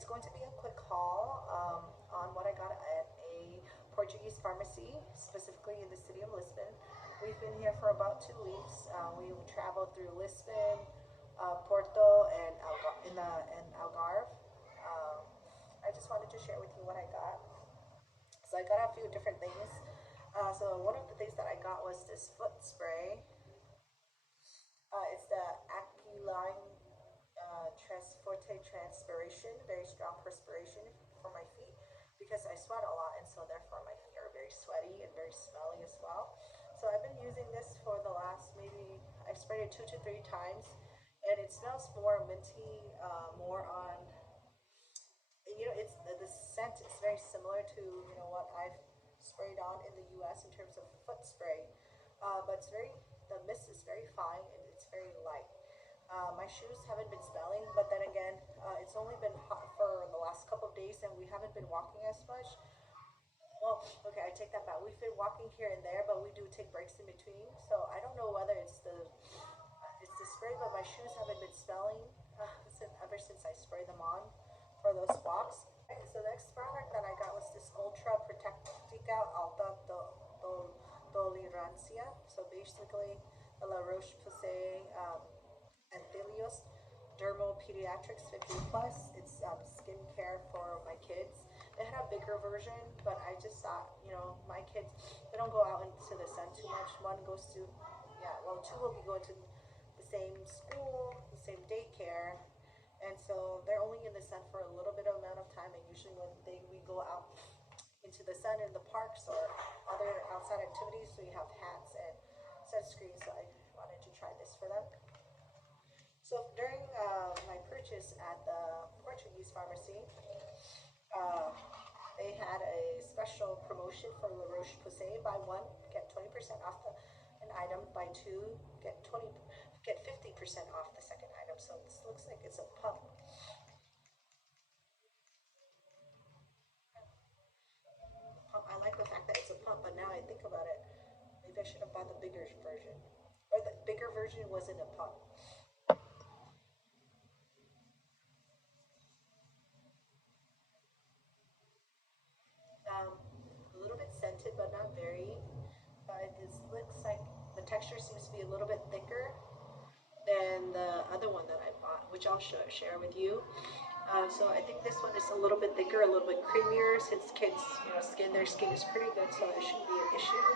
it's going to be a quick haul on what I got at a Portuguese pharmacy, specifically in the city of Lisbon. We've been here for about 2 weeks. We traveled through Lisbon, Porto, and Algarve. I just wanted to share with you what I got. So I got a few different things. So one of the things that I got was this foot spray. It's the Akileine Transpiration, very strong perspiration for my feet because I sweat a lot, and so therefore my feet are very sweaty and very smelly as well. So I've been using this for the last I've sprayed it 2 to 3 times, and it smells more minty, more on, it's the scent is very similar to what I've sprayed on in the US in terms of foot spray, but the mist is very fine and it's very light. My shoes haven't been smelling, but then again, it's only been hot for the last couple of days and we haven't been walking as much. Well, okay, I take that back. We've been walking here and there, but we do take breaks in between. So I don't know whether it's the spray, but my shoes haven't been smelling ever since I spray them on for those walks. Okay, so the next product that I got was this Ultra Protectica Alta Tolerancia. So basically, La Roche Posay, Anthelios, Dermo-Pediatrics 50+. It's skincare for my kids. They had a bigger version, but I just thought, my kids, they don't go out into the sun too much. One goes to, 2 will be going to the same school, the same daycare, and so they're only in the sun for a little bit of amount of time, and usually when we go out into the sun in the parks or other outside activities, we have hats and sunscreen, so I wanted to try this for them. So during my purchase at the Portuguese pharmacy, they had a special promotion for La Roche Posay: buy 1 get 20% off an item, buy 2 get 50% off the second item. So this looks like it's a pump. I like the fact that it's a pump, but now I think about it, maybe I should have bought the bigger version, or the bigger version wasn't a pump. A little bit scented, but not very. This looks like the texture seems to be a little bit thicker than the other one that I bought, which I'll share with you. So I think this one is a little bit thicker, a little bit creamier, since kids, their skin is pretty good, so it shouldn't be an issue.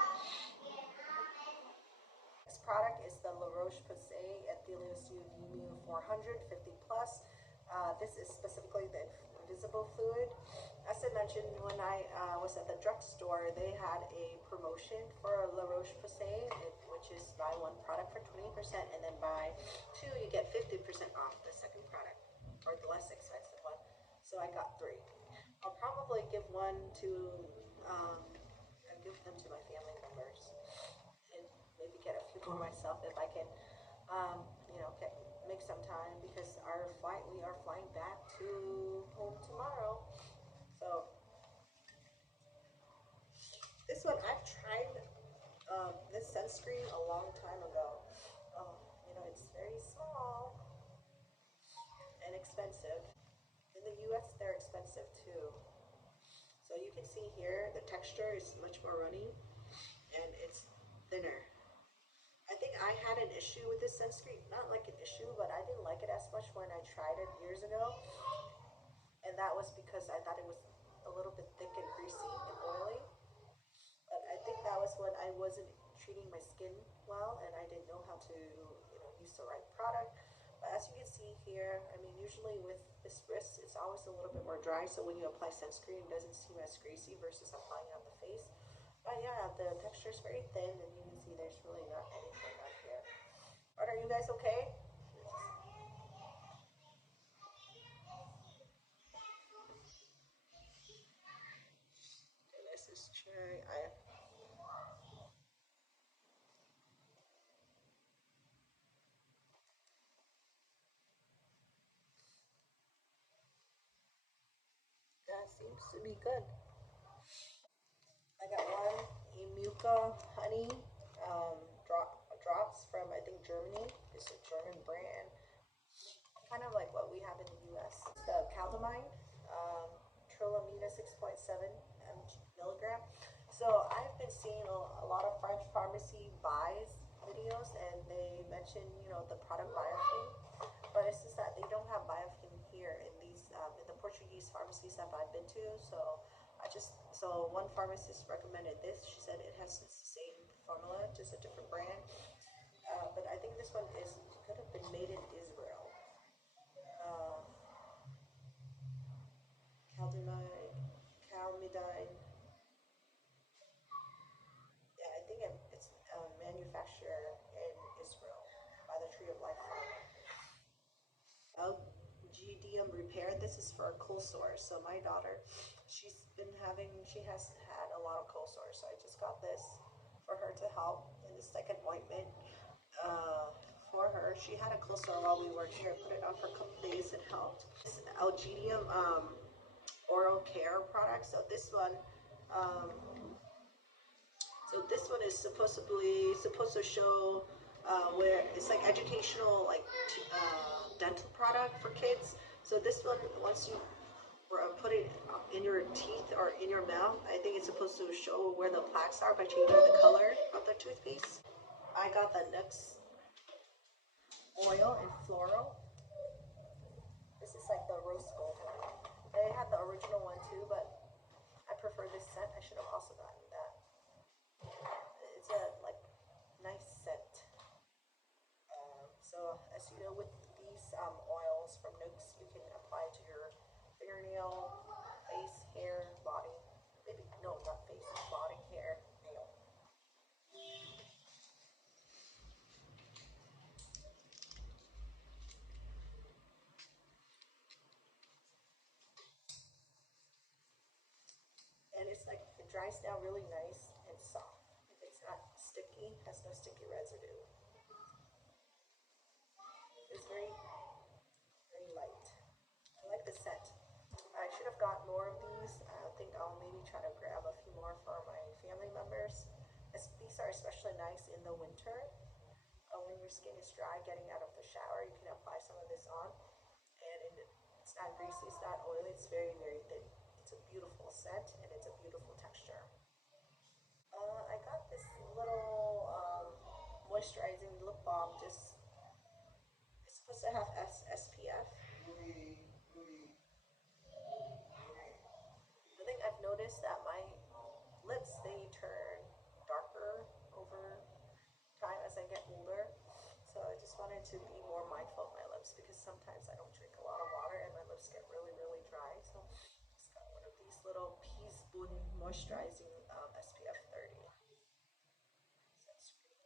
This product is the La Roche Posay Anthelios UVmune 400 50+. This is specifically the invisible fluid. As I mentioned, when I was at the drugstore, they had a promotion for La Roche Posay, which is buy 1 product for 20%, and then buy 2, you get 50% off the second product, or the less expensive one. So I got 3. I'll probably give 1 to, I'll give them to my family members, and maybe get a few for myself if I can, make some time, because we are flying back to home tomorrow. So this one, I've tried this sunscreen a long time ago. It's very small and expensive. In the US, they're expensive too. So you can see here, the texture is much more runny and it's thinner. I think I had an issue with this sunscreen, not like an issue, but I didn't like it as much when I tried it years ago. And that was because I thought it was a little bit thick and greasy and oily. But I think that was when I wasn't treating my skin well and I didn't know how to use the right product. But as you can see here, usually with this wrist, it's always a little bit more dry, so when you apply sunscreen, it doesn't seem as greasy versus applying it on the face. But yeah, the texture is very thin, and you can see there's really not anything on here. But are you guys okay? Okay, let's just try. That seems to be good. I got 1 Em-eukal honey drops from, I think, Germany. It's a German brand, kind of like what we have in the US. It's the Calmadine. 6.7 milligram. So I've been seeing a lot of French pharmacy buys videos, and they mention, you know, the product biofilm, but it's just that they don't have biofilm here in these in the Portuguese pharmacies that I've been to. So one pharmacist recommended this. She said it has the same formula, just a different brand. But I think this one could have been made in Israel. Calmadine. Yeah, I think it's manufactured in Israel by the Tree of Life Farm. Elgydium Repair. This is for cold sores. So my daughter, she has had a lot of cold sores. So I just got this for her to help, and it's like an ointment for her. She had a cold sore while we were here. Put it on for a couple days. It helped. This Elgydium oral care product. So this one. So this one is supposed to show where it's like educational, like dental product for kids. So this one, once you put it in your teeth or in your mouth, I think it's supposed to show where the plaques are by changing the color of the toothpaste. I got the NUXE oil and floral. This is like the rose gold one. They had the original one too, but I prefer this scent. I should have also gotten that. It's a like nice scent. So as you know, with these oils from NUXE, you can apply to your fingernail, face, hair, body. Maybe no, not face, body, hair, nail. And it's like it dries down really nice and soft. It's not sticky, has no sticky residue. It's very, very light. I like the scent. I should have got more of these. I think I'll maybe try to grab a few more for my family members. These are especially nice in the winter. When your skin is dry, getting out of the shower, you can apply some of this on. And it's not greasy, it's not oily, it's very, very thin. It's a beautiful scent, and it's a beautiful texture. I got this little moisturizing lip balm. It's supposed to have SPF. The thing I've noticed that my lips, they turn darker over time as I get older. So I just wanted to be more mindful of my lips, because sometimes I don't drink a lot of water and my lips get really, really dry. So I just got one of these little Peas Boon moisturizing SPF 30. Sunscreen.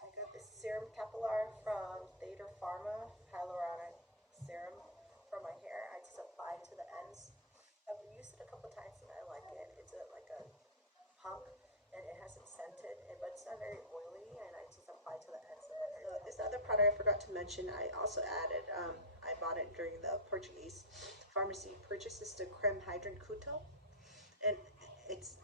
I got this serum capillary from Theta Pharma hyaluronic serum for my hair. I just apply it to the ends. I've used it a couple times and I like it. It's like a pump, and it hasn't scented, but it's not very oily, and I just apply to the ends of it. This other product I forgot to mention, I also added, I bought it during the Portuguese pharmacy purchase. Is the creme hydrant Couto, and it's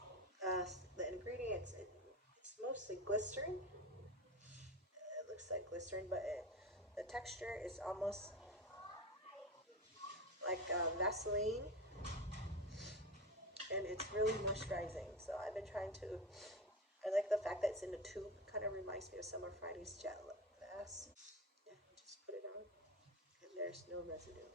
the ingredients. It's mostly glycerin. It looks like glycerin, but the texture is almost like Vaseline, and it's really moisturizing. So I've been trying to. I like the fact that it's in a tube. Kind of reminds me of Summer Fridays Jet Mask. Yeah, just put it on, and there's no residue.